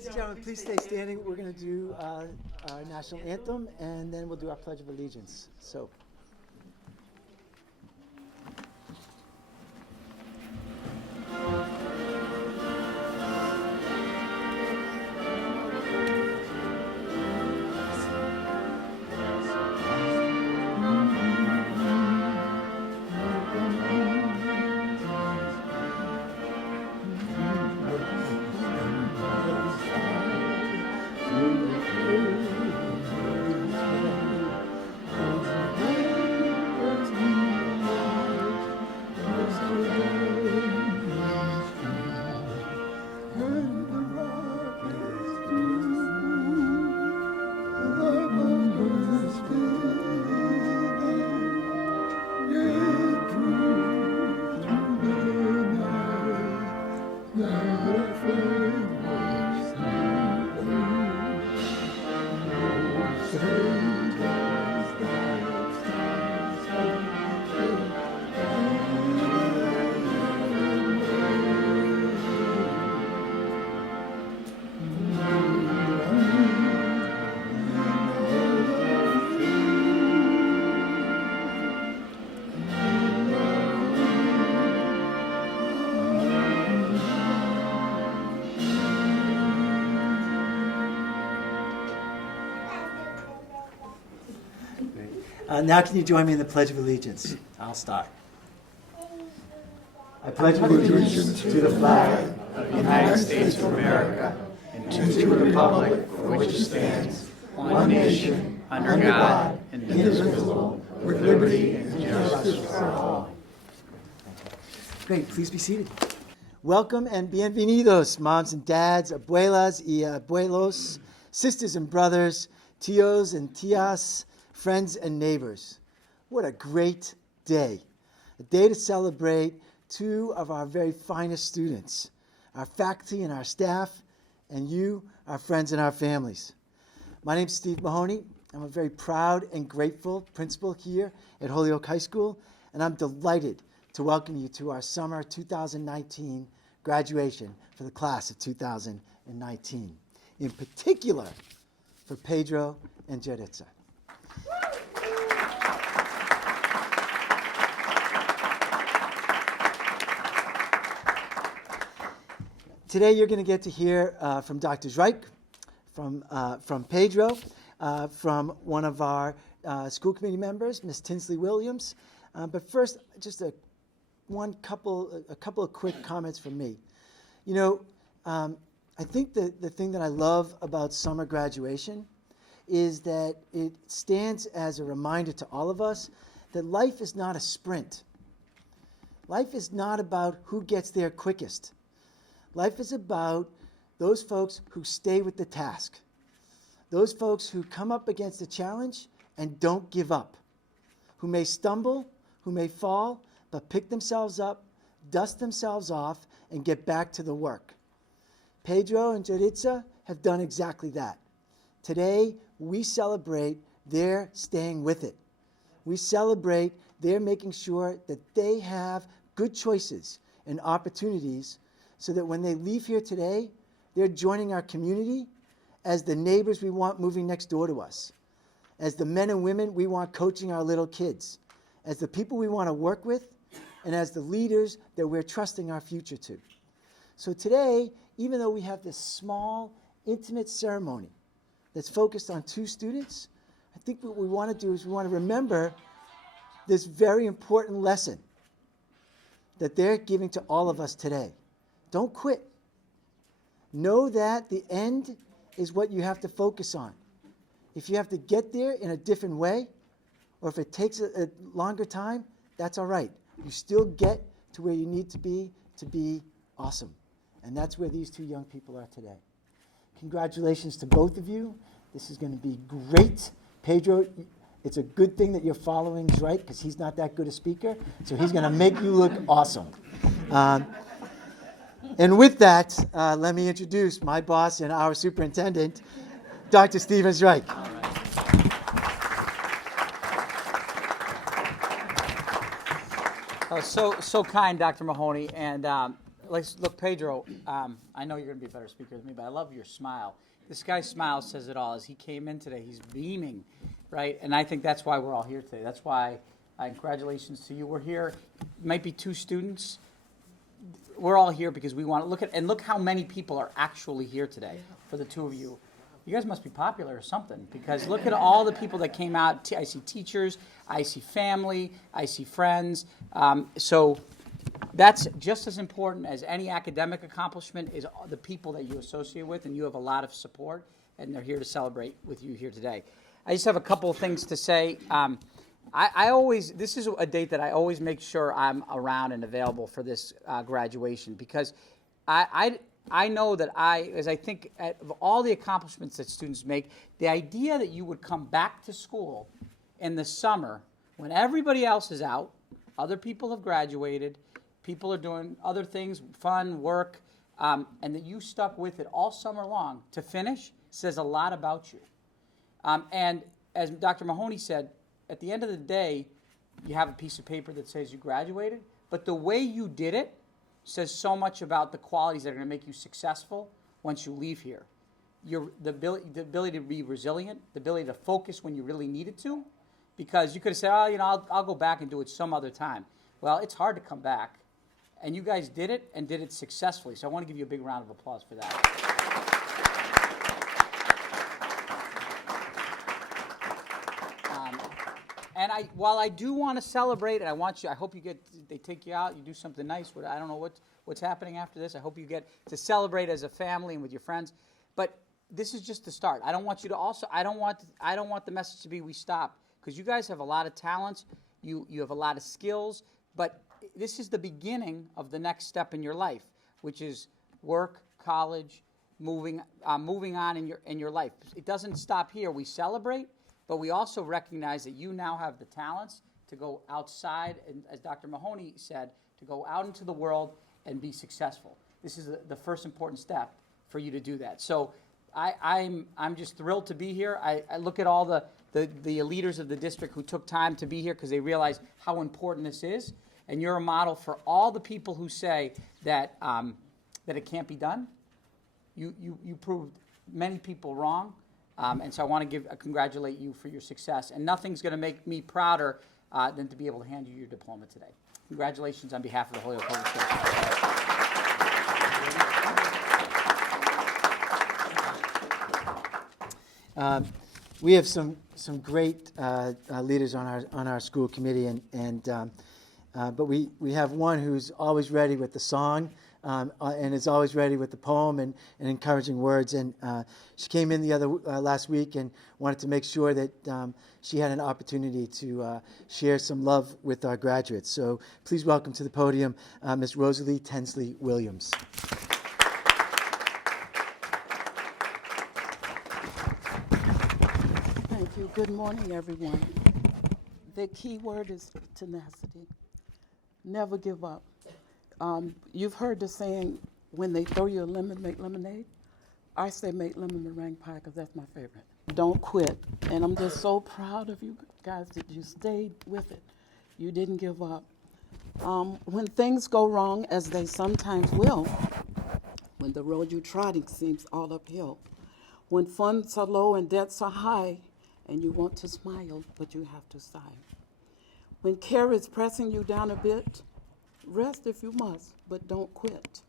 Ladies and gentlemen, please stay standing. We're going to do our national anthem, and then we'll do our Pledge of Allegiance. So. Now can you join me in the Pledge of Allegiance? I'll start. I pledge allegiance to the flag of the United States of America and to the republic for which it stands, one nation, under God, indivisible, with liberty and justice for all. Great, please be seated. Welcome and bienvenidos, moms and dads, abuelas y abuelos, sisters and brothers, tios and tias, friends and neighbors. What a great day. A day to celebrate two of our very finest students, our faculty and our staff, and you, our friends and our families. My name's Steve Mahoney. I'm a very proud and grateful principal here at Holyoke High School, and I'm delighted to welcome you to our summer 2019 graduation for the class of 2019, in particular for Pedro and Jaritza. Today you're going to get to hear from Dr. Zreich, from Pedro, from one of our school committee members, Ms. Tinsley Williams. But first, just a couple of quick comments from me. You know, I think the thing that I love about summer graduation is that it stands as a reminder to all of us that life is not a sprint. Life is not about who gets there quickest. Life is about those folks who stay with the task, those folks who come up against a challenge and don't give up, who may stumble, who may fall, but pick themselves up, dust themselves off, and get back to the work. Pedro and Jaritza have done exactly that. Today, we celebrate their staying with it. We celebrate their making sure that they have good choices and opportunities so that when they leave here today, they're joining our community as the neighbors we want moving next door to us, as the men and women we want coaching our little kids, as the people we want to work with, and as the leaders that we're trusting our future to. So today, even though we have this small, intimate ceremony that's focused on two students, I think what we want to do is we want to remember this very important lesson that they're giving to all of us today. Don't quit. Know that the end is what you have to focus on. If you have to get there in a different way, or if it takes a longer time, that's all right. You still get to where you need to be awesome. And that's where these two young people are today. Congratulations to both of you. This is going to be great. Pedro, it's a good thing that you're following Zreich because he's not that good a speaker, so he's going to make you look awesome. And with that, let me introduce my boss and our superintendent, Dr. Stephen Zreich. So kind, Dr. Mahoney, and look, Pedro, I know you're going to be a better speaker than me, but I love your smile. This guy's smile says it all. As he came in today, he's beaming, right? And I think that's why we're all here today. That's why, congratulations to you. We're here. Might be 2 students. We're all here because we want to look how many people are actually here today for the 2 of you. You guys must be popular or something, because look at all the people that came out. I see teachers, I see family, I see friends. So that's just as important as any academic accomplishment is the people that you associate with, and you have a lot of support, and they're here to celebrate with you here today. I just have a couple of things to say. This is a date that I always make sure I'm around and available for this graduation, because I know that as I think of all the accomplishments that students make, the idea that you would come back to school in the summer when everybody else is out, other people have graduated, people are doing other things, fun, work, and that you stuck with it all summer long to finish says a lot about you. And as Dr. Mahoney said, at the end of the day, you have a piece of paper that says you graduated, but the way you did it says so much about the qualities that are going to make you successful once you leave here. The ability to be resilient, the ability to focus when you really needed to, because you could have said, I'll go back and do it some other time. Well, it's hard to come back, and you guys did it and did it successfully, so I want to give you a big round of applause for that. And while I do want to celebrate, and I hope they take you out, you do something nice. I don't know what's happening after this. I hope you get to celebrate as a family and with your friends. But this is just the start. I don't want the message to be we stop, because you guys have a lot of talents. You have a lot of skills. But this is the beginning of the next step in your life, which is work, college, moving on in your life. It doesn't stop here. We celebrate. But we also recognize that you now have the talents to go outside, and as Dr. Mahoney said, to go out into the world and be successful. This is the first important step for you to do that. So I'm just thrilled to be here. I look at all the leaders of the district who took time to be here because they realize how important this is, and you're a model for all the people who say that it can't be done. You proved many people wrong. And so I want to congratulate you for your success. And nothing's going to make me prouder than to be able to hand you your diploma today. Congratulations on behalf of the Holyoke Public Schools. We have some great leaders on our school committee, but we have one who's always ready with the song. And is always ready with the poem and encouraging words. And she came in last week and wanted to make sure that she had an opportunity to share some love with our graduates. So please welcome to the podium Ms. Rosalie Tensley Williams. Thank you. Good morning, everyone. The key word is tenacity. Never give up. You've heard the saying, when they throw you a lemon, make lemonade. I say make lemon meringue pie because that's my favorite. Don't quit. And I'm just so proud of you guys that you stayed with it. You didn't give up. When things go wrong, as they sometimes will, when the road you're trotting seems all uphill, when funds are low and debts are high, and you want to smile, but you have to sigh. When care is pressing you down a bit, rest if you must, but don't quit.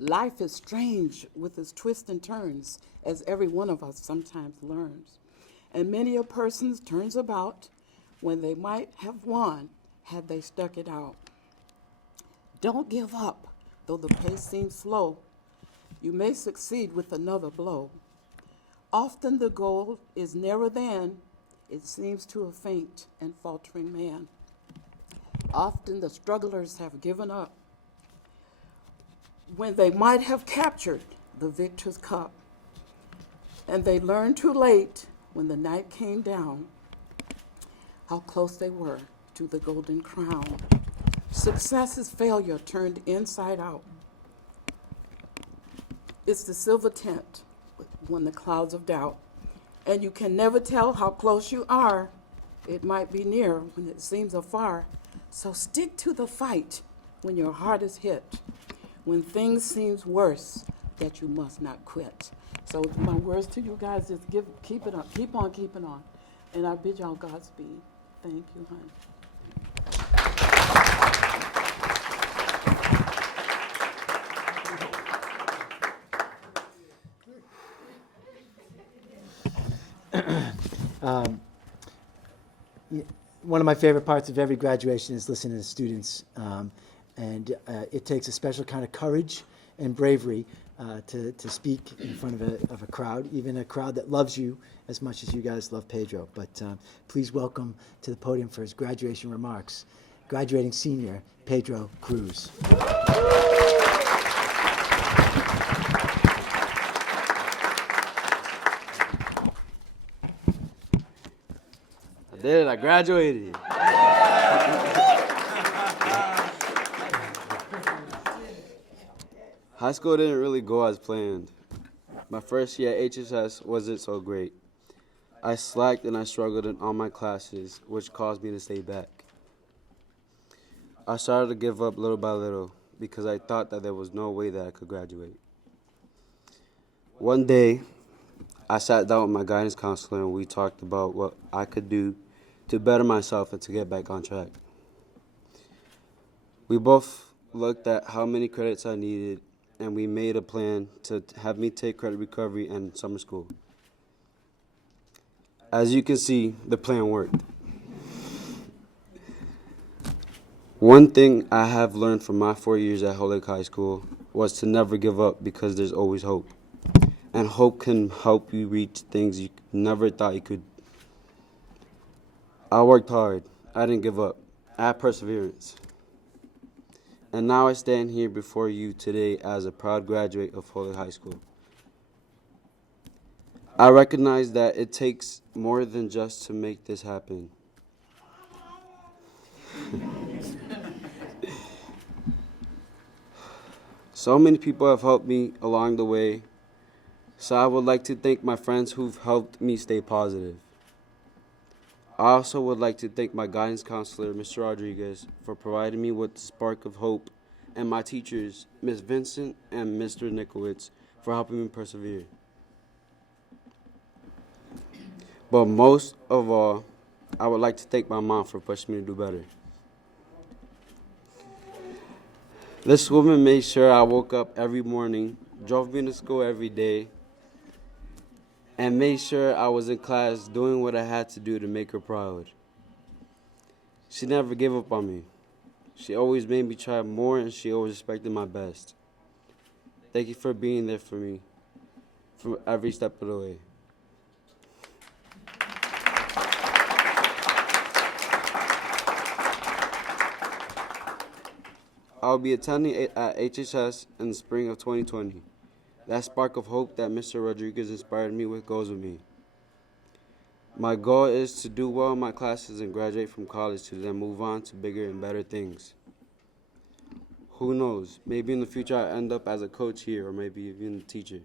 Life is strange with its twists and turns, as every one of us sometimes learns. And many a person turns about when they might have won had they stuck it out. Don't give up, though the pace seems slow. You may succeed with another blow. Often the goal is nearer than it seems to a faint and faltering man. Often the strugglers have given up when they might have captured the victor's cup. And they learned too late when the night came down how close they were to the golden crown. Success is failure turned inside out. It's the silver tint when the clouds of doubt. And you can never tell how close you are. It might be near when it seems afar. So stick to the fight when your heart is hit. when things seem worse, that you must not quit. So my words to you guys is keep it up, keep on keeping on. And I bid y'all Godspeed. Thank you, honey. One of my favorite parts of every graduation is listening to students, and it takes a special kind of courage and bravery to speak in front of a crowd, even a crowd that loves you as much as you guys love Pedro. But please welcome to the podium for his graduation remarks, graduating senior Pedro Cruz. I did it. I graduated. High school didn't really go as planned. My first year at HSS wasn't so great. I slacked and I struggled in all my classes, which caused me to stay back. I started to give up little by little because I thought that there was no way that I could graduate. One day, I sat down with my guidance counselor and we talked about what I could do to better myself and to get back on track. We both looked at how many credits I needed and we made a plan to have me take credit recovery and summer school. As you can see, the plan worked. One thing I have learned from my 4 years at Holyoke High School was to never give up because there's always hope. And hope can help you reach things you never thought you could. I worked hard. I didn't give up. I had perseverance. And now I stand here before you today as a proud graduate of Holyoke High School. I recognize that it takes more than just to make this happen. So many people have helped me along the way, so I would like to thank my friends who've helped me stay positive. I also would like to thank my guidance counselor, Mr. Rodriguez, for providing me with the spark of hope, and my teachers, Ms. Vincent and Mr. Nikowitz, for helping me persevere. But most of all, I would like to thank my mom for pushing me to do better. This woman made sure I woke up every morning, drove me to school every day, and made sure I was in class doing what I had to do to make her proud. She never gave up on me. She always made me try more, and she always respected my best. Thank you for being there for me from every step of the way. I'll be attending at HHS in the spring of 2020. That spark of hope that Mr. Rodriguez inspired me with goes with me. My goal is to do well in my classes and graduate from college to then move on to bigger and better things. Who knows, maybe in the future I end up as a coach here or maybe even a teacher.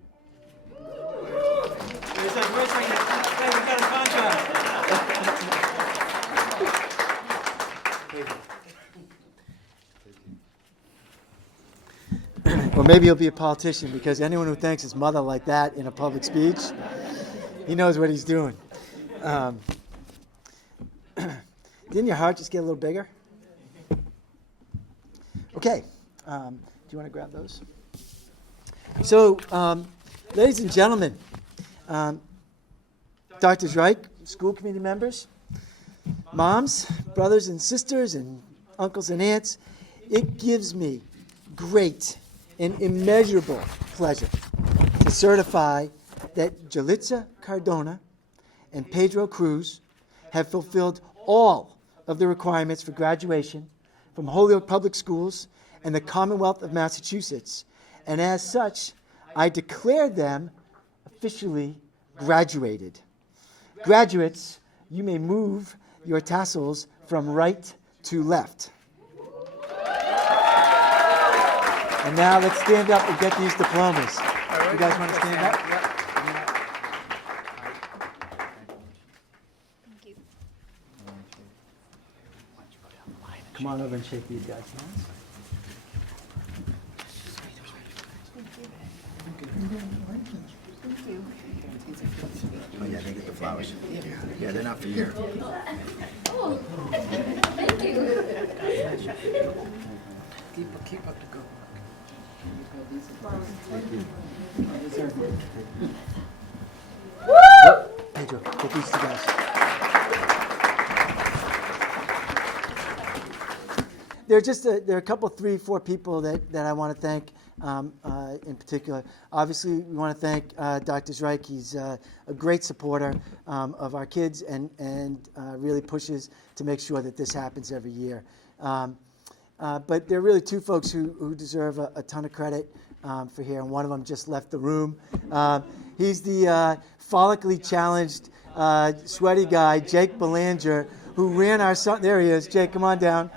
Or maybe he'll be a politician, because anyone who thanks his mother like that in a public speech, he knows what he's doing. Didn't your heart just get a little bigger? Okay. Do you want to grab those? So, ladies and gentlemen, Dr. Reich, school committee members, moms, brothers and sisters, and uncles and aunts, it gives me great and immeasurable pleasure to certify that Jalitza Cardona and Pedro Cruz have fulfilled all of the requirements for graduation from Holyoke Public Schools and the Commonwealth of Massachusetts, and as such, I declare them officially graduated. Graduates, you may move your tassels from right to left. And now let's stand up and get these diplomas. You guys want to stand up? Thank you. Come on over and shake these guys' hands. flowers. Yeah, they're not for you. Keep up the good work. Pedro, get these two guys. There are a couple, 3, 4 people that I want to thank in particular. Obviously, we want to thank Dr. Zreich. He's a great supporter of our kids and really pushes to make sure that this happens every year. But there are really 2 folks who deserve a ton of credit for here, and one of them just left the room. He's the follically challenged, sweaty guy, Jake Belanger, who ran our there he is. Jake, come on down.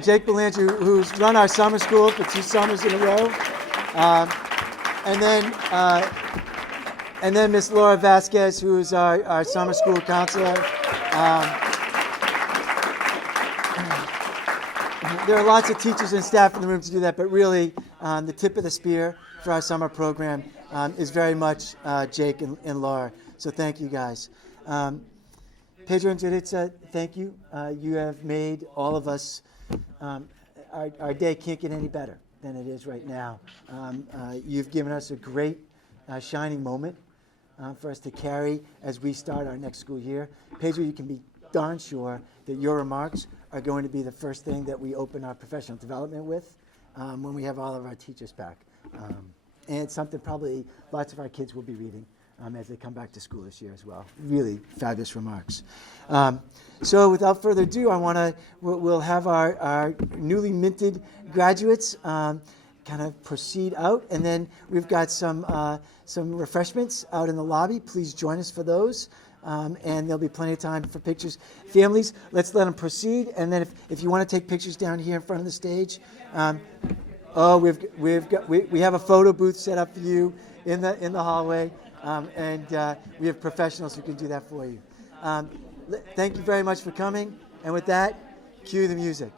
Jake Belanger, who's run our summer school for 2 summers in a row. And then Miss Laura Vasquez, who is our summer school counselor. There are lots of teachers and staff in the room to do that, but really the tip of the spear for our summer program is very much Jake and Laura. So thank you guys. Pedro and Juditza, thank you. You have made all of us, our day can't get any better than it is right now. You've given us a great shining moment for us to carry as we start our next school year. Pedro, you can be darn sure that your remarks are going to be the first thing that we open our professional development with when we have all of our teachers back. And it's something probably lots of our kids will be reading as they come back to school this year as well. Really fabulous remarks. So without further ado, we'll have our newly minted graduates kind of proceed out, and then we've got some refreshments out in the lobby. Please join us for those. And there'll be plenty of time for pictures. Families, let's let them proceed. And then if you want to take pictures down here in front of the stage, we have a photo booth set up for you in the hallway, and we have professionals who can do that for you. Thank you very much for coming. And with that, cue the music.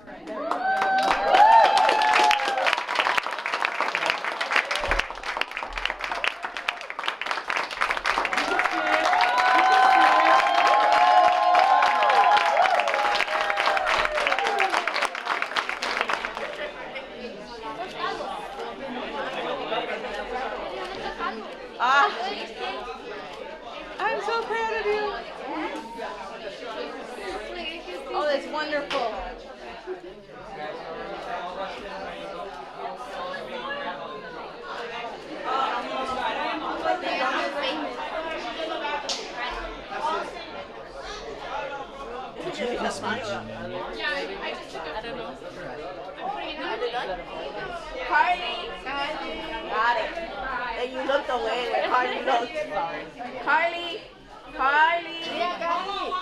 I'm so proud of you. Oh, that's wonderful. Did you give me a speech? Carly. Got it. And you looked away like Carly looked. Carly. Carly. Yeah, got it.